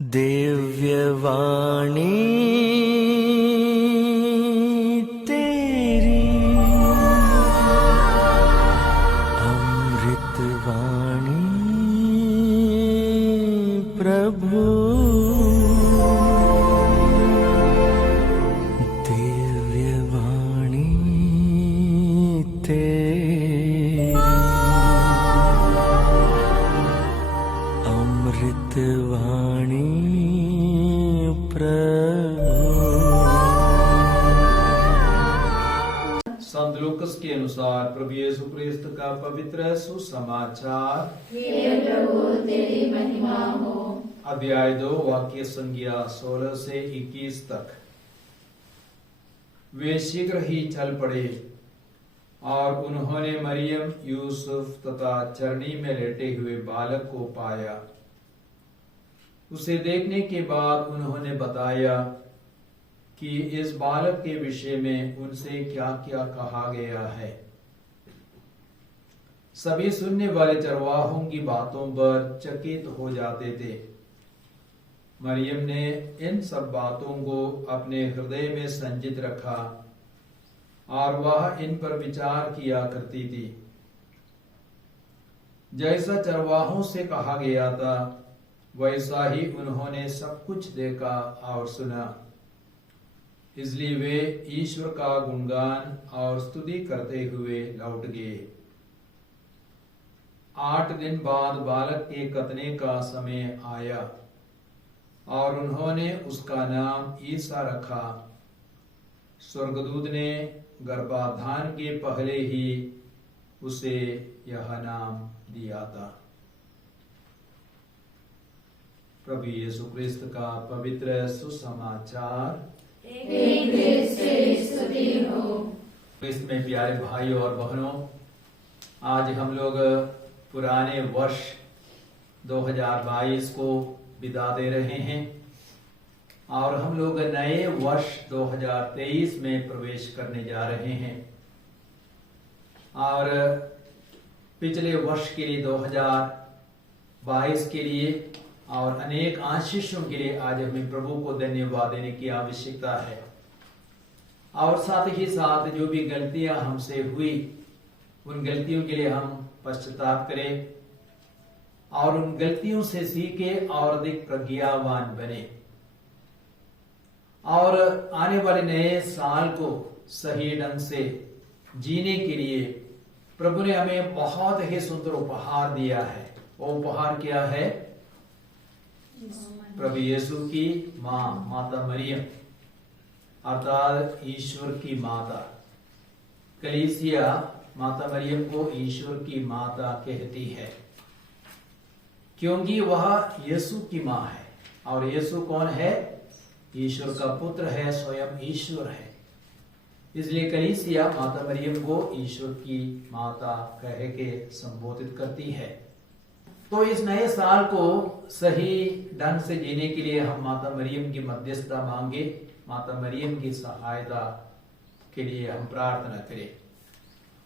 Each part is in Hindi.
दिव्यवाणी तेरी अमृतवाणी प्रभु। दिव्यवाणी तेरी अमृतवाणी संत लूकस के अनुसार प्रभु यीशु क्रिस्त का पवित्र सुसमाचार। हे प्रभु तेरी महिमा हो। अध्याय 2 वाक्य संज्ञा 16 से 21 तक। वे शीघ्र ही चल पड़े और उन्होंने मरियम, यूसुफ तथा चरनी में लेटे हुए बालक को पाया। उसे देखने के बाद उन्होंने बताया कि इस बालक के विषय में उनसे क्या क्या कहा गया है। सभी सुनने वाले चरवाहों की बातों पर चकित हो जाते थे। मरियम ने इन सब बातों को अपने हृदय में संचित रखा और वह इन पर विचार किया करती थी। जैसा चरवाहों से कहा गया था वैसा ही उन्होंने सब कुछ देखा और सुना। इसलिए वे ईश्वर का गुणगान और स्तुति करते हुए लौट गए। 8 दिन बाद बालक के कतने का समय आया और उन्होंने उसका नाम ईसा रखा। स्वर्गदूत ने गर्भाधान के पहले ही उसे यह नाम दिया था। प्रभु यीशु क्रिस्त का पवित्र सुसमाचार। क्रिस्त में प्यारे भाइयों और बहनों, आज हम लोग पुराने वर्ष 2022 को विदा दे रहे हैं और हम लोग नए वर्ष 2023 में प्रवेश करने जा रहे हैं। और पिछले वर्ष के लिए 2022 के लिए और अनेक आशीषों के लिए आज हमें प्रभु को धन्यवाद देने की आवश्यकता है। और साथ ही साथ जो भी गलतियां हमसे हुई उन गलतियों के लिए हम पश्चाताप करें और उन गलतियों से सीखे और अधिक प्रज्ञावान बने और आने वाले नए साल को सही ढंग से जीने के लिए प्रभु ने हमें बहुत ही सुंदर उपहार दिया है। वो उपहार क्या है? प्रभु यीशु की माँ माता मरियम अर्थात ईश्वर की माता। कलीसिया माता मरियम को ईश्वर की माता कहती है क्योंकि वह यीशु की माँ है। और यीशु कौन है? ईश्वर का पुत्र है, स्वयं ईश्वर है। इसलिए कलीसिया माता मरियम को ईश्वर की माता कह के संबोधित करती है। तो इस नए साल को सही ढंग से जीने के लिए हम माता मरियम की मध्यस्थता मांगे, माता मरियम की सहायता के लिए हम प्रार्थना करें।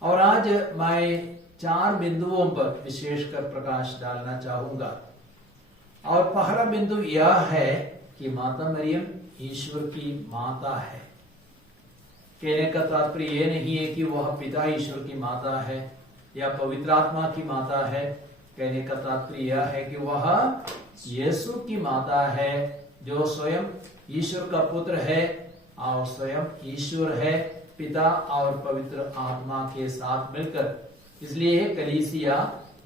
और आज मैं 4 बिंदुओं पर विशेषकर प्रकाश डालना चाहूंगा। और पहला बिंदु यह है कि माता मरियम ईश्वर की माता है। कहने का तात्पर्य यह नहीं है कि वह पिता ईश्वर की माता है या पवित्र आत्मा की माता है। कहने का तात्पर्य यह है कि वह यीशु की माता है जो स्वयं ईश्वर का पुत्र है और स्वयं ईश्वर है, पिता और पवित्र आत्मा के साथ मिलकर। इसलिए कलीसिया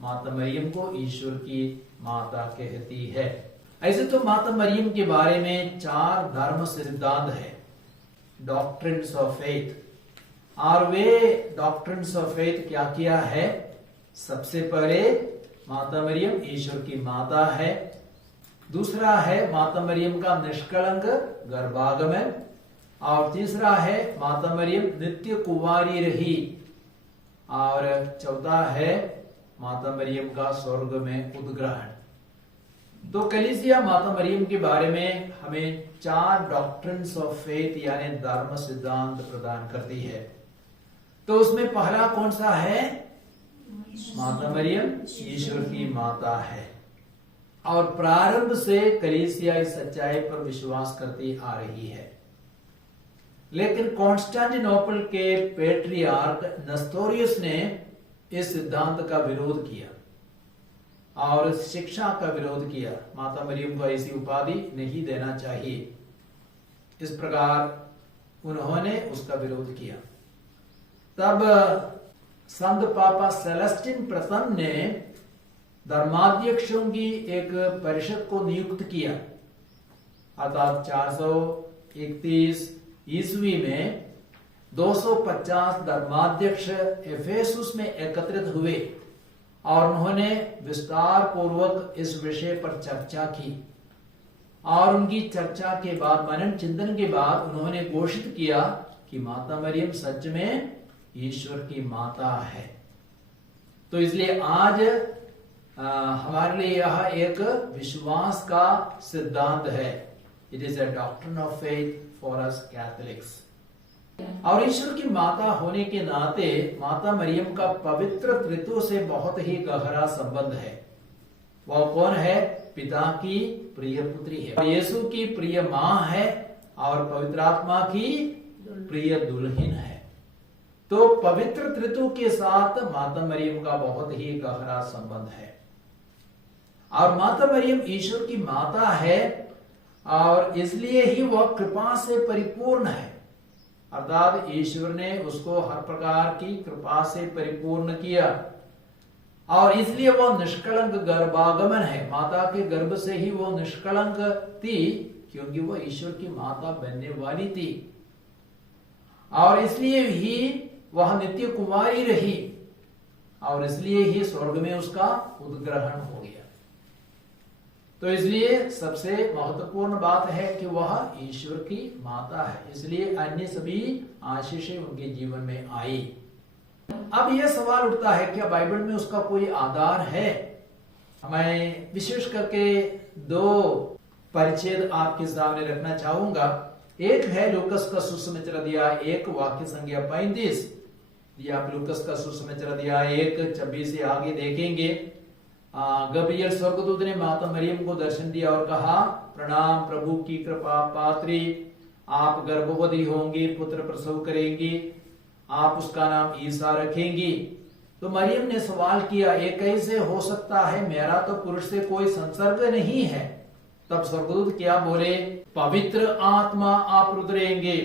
माता मरियम को ईश्वर की माता कहती है। ऐसे तो माता मरियम के बारे में 4 धर्म सिद्धांत है, डॉक्ट्रिन्स ऑफ फेथ। और वे डॉक्ट्रिन्स ऑफ फेथ क्या किया है? सबसे पहले माता मरियम ईश्वर की माता है। दूसरा है माता मरियम का निष्कलंक गर्भागमन। और तीसरा है माता मरियम नित्य कुंवारी रही। और चौथा है माता मरियम का स्वर्ग में उद्ग्रहण। तो कलीसिया माता मरियम के बारे में हमें 4 डॉक्ट्रिन्स ऑफ फेथ यानी धर्म सिद्धांत प्रदान करती है। तो उसमें पहला कौन सा है? माता मरियम ईश्वर की माता है। और प्रारंभ से कलीसिया इस सच्चाई पर विश्वास करती आ रही है। लेकिन कॉन्स्टेंटिनोपल के पेट्रियार्क नस्तोरियस ने इस सिद्धांत का विरोध किया और इस शिक्षा का विरोध किया। माता मरियम को ऐसी उपाधि नहीं देना चाहिए, इस प्रकार उन्होंने उसका विरोध किया। तब संत पापा सेलेस्टिन प्रथम ने धर्माध्यक्षों की एक परिषद को नियुक्त किया, अर्थात 431 ईस्वी में 250 धर्माध्यक्ष एफेसुस में एकत्रित हुए और उन्होंने विस्तार पूर्वक इस विषय पर चर्चा की। और उनकी चर्चा के बाद, मनन चिंतन के बाद, उन्होंने घोषित किया कि माता मरियम सच में ईश्वर की माता है। तो इसलिए आज हमारे लिए यह एक विश्वास का सिद्धांत है। It is a doctrine of faith for us Catholics. और ईश्वर की माता होने के नाते माता मरियम का पवित्र त्रित्व से बहुत ही गहरा संबंध है। वह कौन है? पिता की प्रिय पुत्री है, यीशु की प्रिय मां है और पवित्र आत्मा की प्रिय दुल्हन है। तो पवित्र त्रित्व के साथ माता मरियम का बहुत ही गहरा संबंध है। और माता मरियम ईश्वर की माता है और इसलिए ही वह कृपा से परिपूर्ण है, अर्थात ईश्वर ने उसको हर प्रकार की कृपा से परिपूर्ण किया और इसलिए वह निष्कलंक गर्भागमन है। माता के गर्भ से ही वो निष्कलंक थी क्योंकि वह ईश्वर की माता बनने वाली थी और इसलिए ही वह नित्य कुमारी रही और इसलिए ही स्वर्ग में उसका उद्ग्रहण हो गया। तो इसलिए सबसे महत्वपूर्ण बात है कि वह ईश्वर की माता है, इसलिए अन्य सभी आशीषें उनके जीवन में आई। अब यह सवाल उठता है क्या बाइबल में उसका कोई आधार है? मैं विशेष करके दो परिच्छेद आपके सामने रखना चाहूंगा। एक है लूकस का सुसमाचार अध्याय 1 वाक्य संख्या 35। आप लूकस का सुसमाचार अध्याय 1:26 से आगे देखेंगे। गब्रिएल स्वर्गदूत ने माता मरियम को दर्शन दिया और कहा, प्रणाम प्रभु की कृपा पात्री, आप गर्भवती होंगी, पुत्र प्रसव करेंगी, आप उसका नाम ईसा रखेंगी। तो मरियम ने सवाल किया, ये कैसे हो सकता है? मेरा तो पुरुष से कोई संसर्ग नहीं है। तब स्वर्गदूत क्या बोले? पवित्र आत्मा आप उतरेंगे,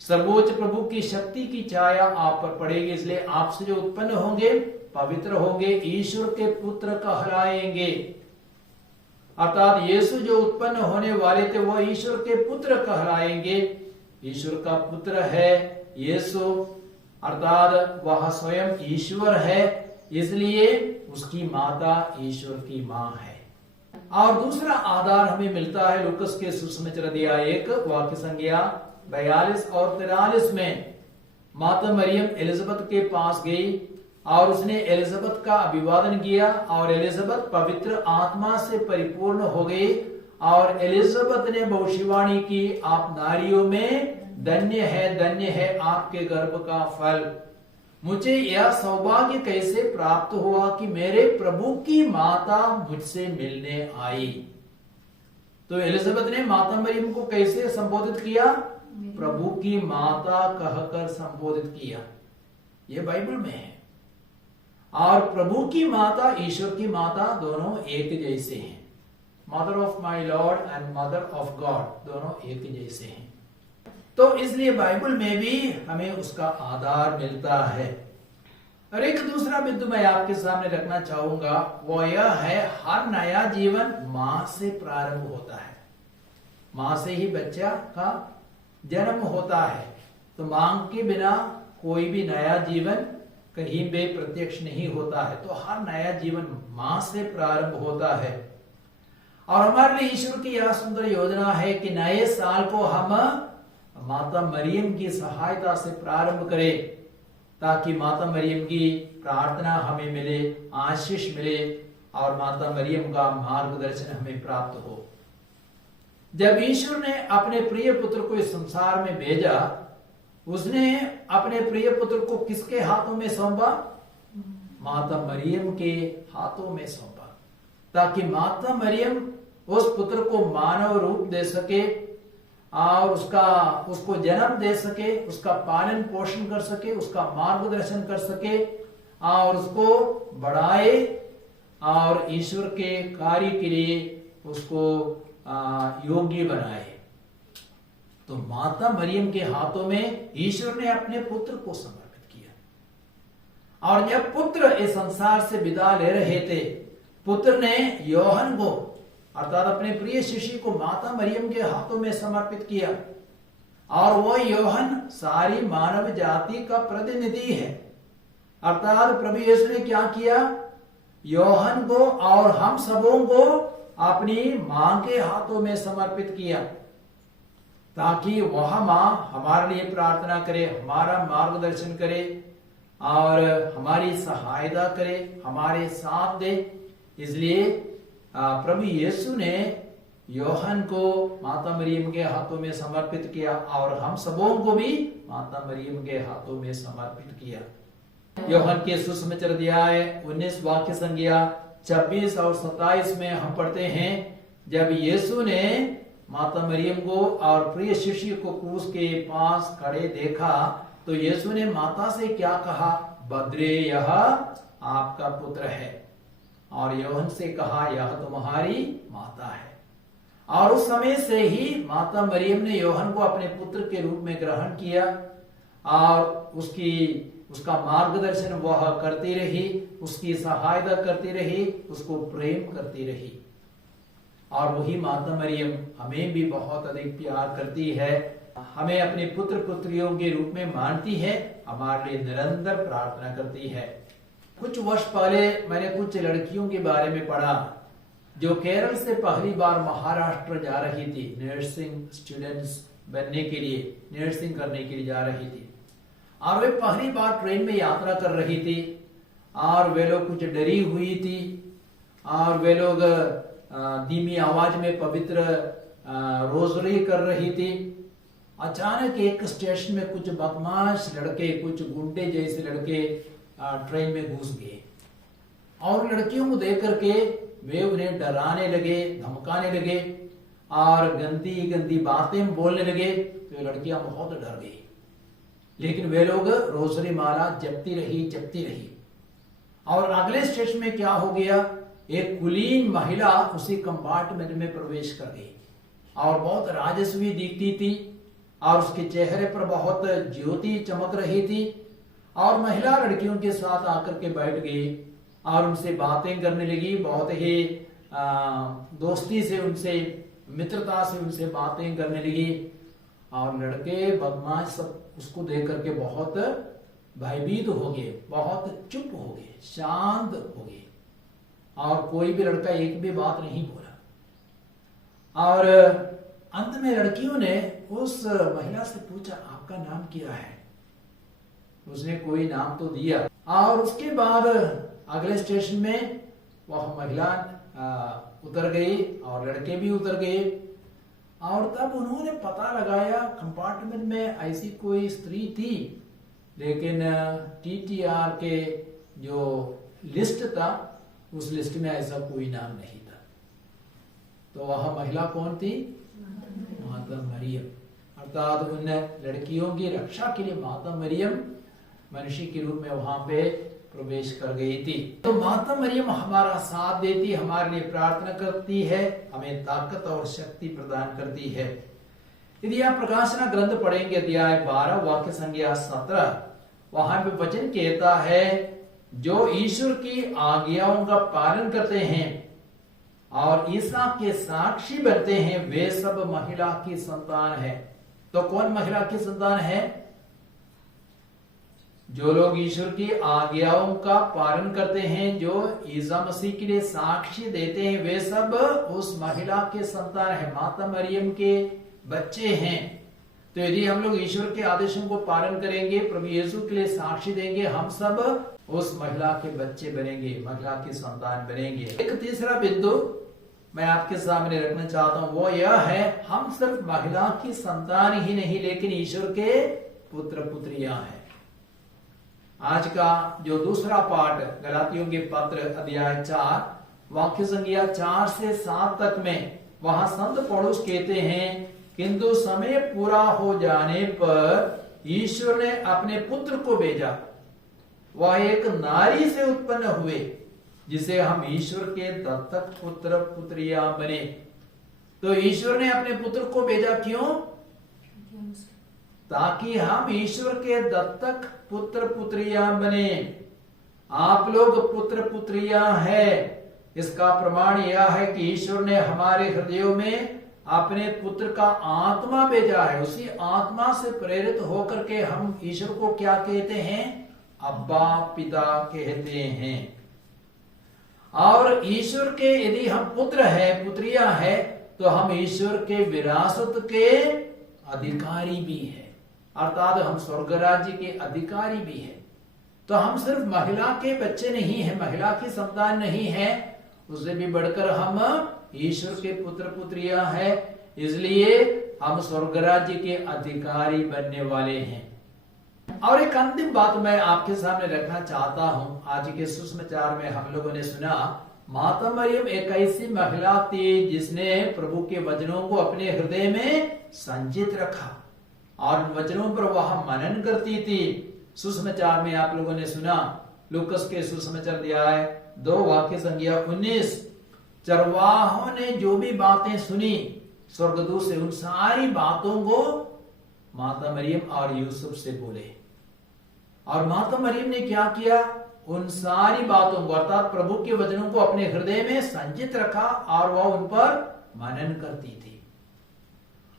सर्वोच्च प्रभु की शक्ति की छाया आप पर पड़ेगी, इसलिए आपसे जो उत्पन्न होंगे पवित्र होंगे, ईश्वर के पुत्र कहलाएंगे। अर्थात यीशु जो उत्पन्न होने वाले थे वो ईश्वर के पुत्र कहलाएंगे। ईश्वर का पुत्र है यीशु, अर्थात वह स्वयं ईश्वर है, इसलिए उसकी माता ईश्वर की मां है। और दूसरा आधार हमें मिलता है लूकस के सुसमाचार अध्याय 1 वाक्य संख्या 42 और 43 में। माता मरियम एलिजाबेथ के पास गई और उसने एलिजाबेथ का अभिवादन किया और एलिजाबेथ पवित्र आत्मा से परिपूर्ण हो गई और एलिजाबेथ ने भविष्यवाणी की, आप नारियों में धन्य है आपके गर्भ का फल। मुझे यह सौभाग्य कैसे प्राप्त हुआ कि मेरे प्रभु की माता मुझसे मिलने आई। तो एलिजाबेथ ने माता मरियम को कैसे संबोधित किया? प्रभु की माता कहकर संबोधित किया। यह बाइबल में है। और प्रभु की माता, ईश्वर की माता दोनों एक जैसे हैं। Mother of my lord and mother of God दोनों एक जैसे हैं। तो इसलिए बाइबल में भी हमें उसका आधार मिलता है। और एक दूसरा बिंदु मैं आपके सामने रखना चाहूंगा, वो यह है, हर नया जीवन मां से प्रारंभ होता है। मां से ही बच्चा का जन्म होता है। तो मां के बिना कोई भी नया जीवन कहीं भी प्रत्यक्ष नहीं होता है। तो हर नया जीवन मां से प्रारंभ होता है। और हमारे लिए ईश्वर की यह सुंदर योजना है कि नए साल को हम माता मरियम की सहायता से प्रारंभ करें, ताकि माता मरियम की प्रार्थना हमें मिले, आशीष मिले और माता मरियम का मार्गदर्शन हमें प्राप्त हो। जब ईश्वर ने अपने प्रिय पुत्र को इस संसार में भेजा, उसने अपने प्रिय पुत्र को किसके हाथों में सौंपा? माता मरियम के हाथों में सौंपा। ताकि माता मरियम उस पुत्र को मानव रूप दे सके और उसको जन्म दे सके, उसका पालन पोषण कर सके, उसका मार्गदर्शन कर सके और उसको बढ़ाए और ईश्वर के कार्य के लिए उसको योग्य बनाए। तो माता मरियम के हाथों में ईश्वर ने अपने पुत्र को समर्पित किया। और जब पुत्र इस संसार से विदा ले रहे थे, पुत्र ने योहन को अर्थात अपने प्रिय शिष्य को माता मरियम के हाथों में समर्पित किया। और वो योहन सारी मानव जाति का प्रतिनिधि है। अर्थात प्रभु यीशु ने क्या किया, योहन को और हम सबों को अपनी मां के हाथों में समर्पित किया, ताकि वह मां हमारे लिए प्रार्थना करे, हमारा मार्गदर्शन करे और हमारी सहायता करे, हमारे साथ दे। इसलिए प्रभु यीशु ने योहन को माता मरियम के हाथों में समर्पित किया और हम सबों को भी माता मरियम के हाथों में समर्पित किया। योहन के सुसमाचार अध्याय 19 वाक्य संख्या 26 और 27 में हम पढ़ते हैं, जब यीशु ने माता मरियम को और प्रिय शिष्य को क्रूस के पास खड़े देखा तो यीशु ने माता से क्या कहा, बद्रे यह आपका पुत्र है। और योहन से कहा, यह तुम्हारी माता है। और उस समय से ही माता मरियम ने योहन को अपने पुत्र के रूप में ग्रहण किया और उसका मार्गदर्शन वह करती रही, उसकी सहायता करती रही, उसको प्रेम करती रही। और वही माता मरियम हमें भी बहुत अधिक प्यार करती है, हमें अपने पुत्र पुत्रियों के रूप में मानती है, हमारे लिए निरंतर प्रार्थना करती है। कुछ वर्ष पहले मैंने कुछ लड़कियों के बारे में पढ़ा जो केरल से पहली बार महाराष्ट्र जा रही थी, नर्सिंग स्टूडेंट्स बनने के लिए, नर्सिंग करने के लिए जा रही थी। और वे पहली बार ट्रेन में यात्रा कर रही थी और वे लोग कुछ डरी हुई थी और वे लोग धीमी आवाज में पवित्र रोजरी कर रही थी। अचानक एक स्टेशन में कुछ बदमाश लड़के, कुछ गुंडे जैसे लड़के ट्रेन में घुस गए और लड़कियों को देख करके वे उन्हें डराने लगे, धमकाने लगे और गंदी गंदी बातें बोलने लगे। तो लड़कियां बहुत डर गई, लेकिन वे लोग रोजरी माला जपती रही। और अगले स्टेशन में क्या हो गया, एक कुलीन महिला उसी कंपार्टमेंट में प्रवेश कर गई और बहुत राजस्वी दिखती थी और उसके चेहरे पर बहुत ज्योति चमक रही थी। और महिला लड़कियों के साथ आकर के बैठ गई और उनसे बातें करने लगी, बहुत ही दोस्ती से उनसे, मित्रता से उनसे बातें करने लगी। और लड़के बदमाश सब उसको देख करके बहुत भयभीत हो गए, बहुत चुप हो गए, शांत हो गए और कोई भी लड़का एक भी बात नहीं बोला। और अंत में लड़कियों ने उस महिला से पूछा, आपका नाम क्या है? उसने कोई नाम तो दिया। और उसके बाद अगले स्टेशन में वह महिला उतर गई और लड़के भी उतर गए। और तब उन्होंने पता लगाया कंपार्टमेंट में ऐसी कोई स्त्री थी, लेकिन टीटीआर के जो लिस्ट था उस लिस्ट में ऐसा कोई नाम नहीं था। तो वह महिला कौन थी? माता मरियम। अर्थात उन लड़कियों की रक्षा के लिए माता मरियम मनुष्य के रूप में वहां पे प्रवेश कर गई थी। तो माता मरियम हमारा साथ देती, हमारे लिए प्रार्थना करती है, हमें ताकत और शक्ति प्रदान करती है। यदि आप प्रकाशना ग्रंथ पढ़ेंगे अध्याय 12 वाक्य संख्या 17, वहां पे वचन कहता है, जो ईश्वर की आज्ञाओं का पालन करते हैं और ईसा के साक्षी बनते हैं, वे सब महिला की संतान है। तो कौन महिला की संतान है? जो लोग ईश्वर की आज्ञाओं का पालन करते हैं, जो ईसा मसीह के लिए साक्षी देते हैं, वे सब उस महिला के संतान है, माता मरियम के बच्चे हैं। तो यदि हम लोग ईश्वर के आदेशों को पालन करेंगे, प्रभु यीशु के लिए साक्षी देंगे, हम सब उस महिला के बच्चे बनेंगे, महिला की संतान बनेंगे। एक तीसरा बिंदु मैं आपके सामने रखना चाहता हूं, वो यह है, हम सिर्फ महिला की संतान ही नहीं, लेकिन ईश्वर के पुत्र पुत्रियां हैं। आज का जो दूसरा पाठ गलातियों के पत्र अध्याय 4 वाक्य संख्या 4 से 7 तक में वहां संत पौलुस कहते हैं, किंतु समय पूरा हो जाने पर ईश्वर ने अपने पुत्र को भेजा। वह एक नारी से उत्पन्न हुए, जिसे हम ईश्वर के दत्तक पुत्र पुत्रियां बने। तो ईश्वर ने अपने पुत्र को भेजा, क्यों? ताकि हम ईश्वर के दत्तक पुत्र पुत्रियां बने। आप लोग पुत्र पुत्रियां हैं। इसका प्रमाण यह है कि ईश्वर ने हमारे हृदयों में अपने पुत्र का आत्मा भेजा है। उसी आत्मा से प्रेरित होकर के हम ईश्वर को क्या कहते हैं? अब्बा पिता कहते हैं। और ईश्वर के यदि हम पुत्र हैं, पुत्रियां हैं, तो हम ईश्वर के विरासत के अधिकारी भी हैं, अर्थात हम स्वर्ग राज्य के अधिकारी भी हैं। तो हम सिर्फ महिला के बच्चे नहीं हैं, महिला की संतान नहीं है, उससे भी बढ़कर हम ईश्वर के पुत्र पुत्रियां हैं। इसलिए हम स्वर्ग राज्य के अधिकारी बनने वाले हैं। और एक अंतिम बात मैं आपके सामने रखना चाहता हूं। आज के सुसमाचार में हम लोगों ने सुना, माता मरियम एक ऐसी महिला थी जिसने प्रभु के वचनों को अपने हृदय में संचित रखा और उन वचनों पर वह मनन करती थी। सुसमाचार में आप लोगों ने सुना, लूकस के सुसमाचार अध्याय 2 वाक्य संख्या 19, चरवाहों ने जो भी बातें सुनी स्वर्गदूत से, उन सारी बातों को माता मरियम और यूसुफ से बोले। और माता मरियम ने क्या किया? उन सारी बातों को अर्थात प्रभु के वचनों को अपने हृदय में संचित रखा और वह उन पर मनन करती थी।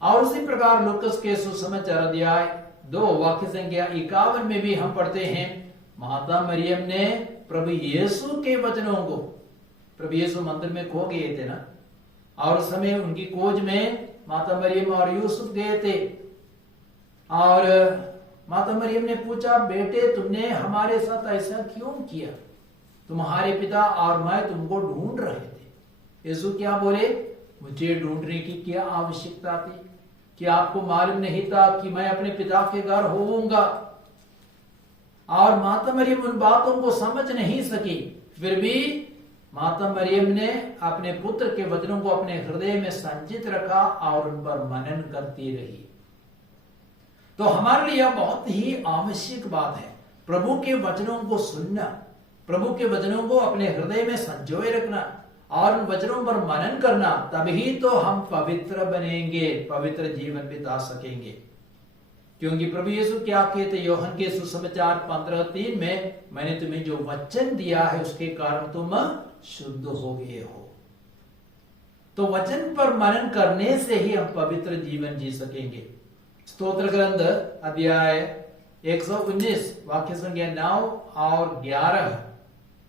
और उसी प्रकार लूकस के सुसमाचार अध्याय 2 वाक्य संख्या 51 में भी हम पढ़ते हैं, माता मरियम ने प्रभु यीशु के वचनों को, प्रभु यीशु मंदिर में खो गए थे ना, और उस समय उनकी खोज में माता मरियम और यूसुफ गए थे। और माता मरियम ने पूछा, बेटे तुमने हमारे साथ ऐसा क्यों किया? तुम्हारे पिता और मैं तुमको ढूंढ रहे थे। यीशु क्या बोले? मुझे ढूंढने की क्या आवश्यकता थी? कि आपको मालूम नहीं था कि मैं अपने पिता के घर होऊंगा? और माता मरियम उन बातों को समझ नहीं सकी, फिर भी माता मरियम ने अपने पुत्र के वचनों को अपने हृदय में संचित रखा और उन पर मनन करती रही। तो हमारे लिए यह बहुत ही आवश्यक बात है, प्रभु के वचनों को सुनना, प्रभु के वचनों को अपने हृदय में संजोए रखना और उन वचनों पर मनन करना। तभी तो हम पवित्र बनेंगे, पवित्र जीवन बिता सकेंगे। क्योंकि प्रभु यीशु क्या कहते? यूहन्ना के सुसमाचार 15:3 में, मैंने तुम्हें जो वचन दिया है उसके कारण तुम शुद्ध हो गए हो। तो वचन पर मनन करने से ही हम पवित्र जीवन जी सकेंगे। स्तोत्र ग्रंथ अध्याय 119 वाक्य संख्या 9 और 11,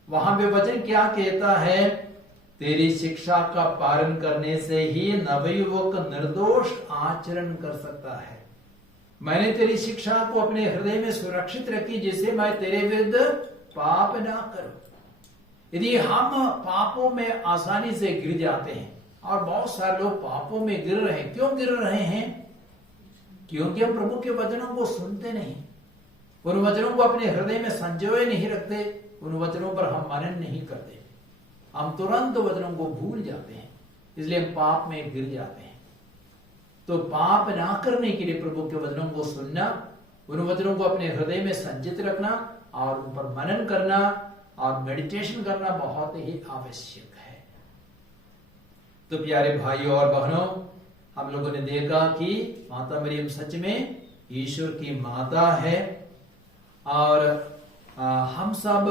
वहां पे वचन क्या कहता है? तेरी शिक्षा का पालन करने से ही नवयुवक निर्दोष आचरण कर सकता है। मैंने तेरी शिक्षा को अपने हृदय में सुरक्षित रखी, जिससे मैं तेरे विरुद्ध पाप ना करूं। यदि हम पापों में आसानी से गिर जाते हैं, और बहुत सारे लोग पापों में गिर रहे हैं, क्यों गिर रहे हैं? क्योंकि हम प्रभु के वचनों को सुनते नहीं, उन वचनों को अपने हृदय में संजोए नहीं रखते, उन वचनों पर हम मनन नहीं करते, हम तुरंत वचनों को भूल जाते हैं, इसलिए हम पाप में गिर जाते हैं। तो पाप ना करने के लिए प्रभु के वचनों को सुनना, उन वचनों को अपने हृदय में संचित रखना और उन पर मनन करना और मेडिटेशन करना बहुत ही आवश्यक है। तो प्यारे भाइयों और बहनों, हम लोगों ने देखा कि माता मरियम सच में ईश्वर की माता है और हम सब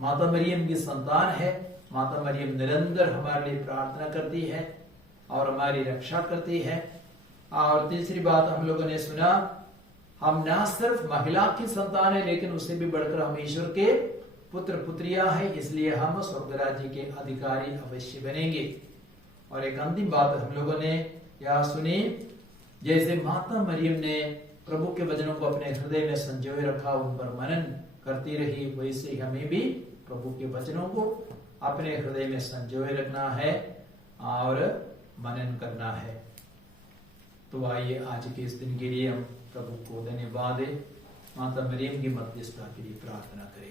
माता मरियम की संतान है। माता मरियम निरंतर हमारे लिए प्रार्थना करती है और हमारी रक्षा करती है। और तीसरी बात हम लोगों ने सुना, हम ना सिर्फ महिला की संतान है, लेकिन उससे भी बढ़कर हम ईश्वर के पुत्र पुत्रियां हैं, इसलिए हम स्वर्ग राज्य के अधिकारी अवश्य बनेंगे। और एक अंतिम बात हम लोगों ने यह सुनी, जैसे माता मरियम ने प्रभु के वचनों को अपने हृदय में संजोए रखा, उन पर मनन करती रही, वैसे ही हमें भी प्रभु के वचनों को अपने हृदय में संजोए रखना है और मनन करना है। तो आइए आज के इस दिन के लिए हम प्रभु को धन्यवाद दें, माता मरियम की मध्यस्थता के लिए प्रार्थना करें।